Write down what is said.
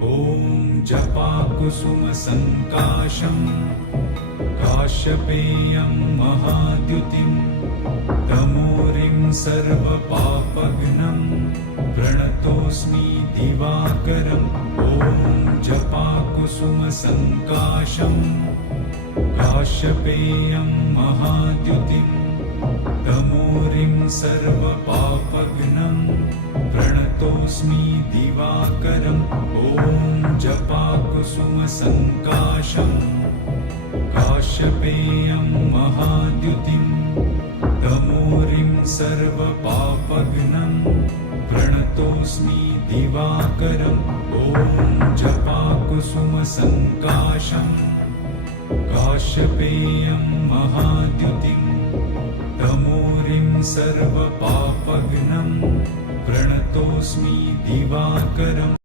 ॐ जपाकुसुमसङ्काशं काश्यपेयं महाद्युतिं तमोरिं सर्वपापघ्नं प्रणतोऽस्मि दिवाकरम् ॐ जपाकुसुमसङ्काशं काश्यपेयं महाद्युतिं तमोरिं सर्वपापघ्नं प्रणतोऽस्मि दिवाकरम् ॐ जपाकुसुमसङ्काशं काश्यपेयं महाद्युतिं तमोरिं सर्वपापघ्नं प्रणतोऽस्मि दिवाकरम् ॐ जपाकुसुमसङ्काशं काश्यपेयं महाद्युतिं तमोरिं सर्वपापघ्नं प्रणतोऽस्मि दिवाकरम्।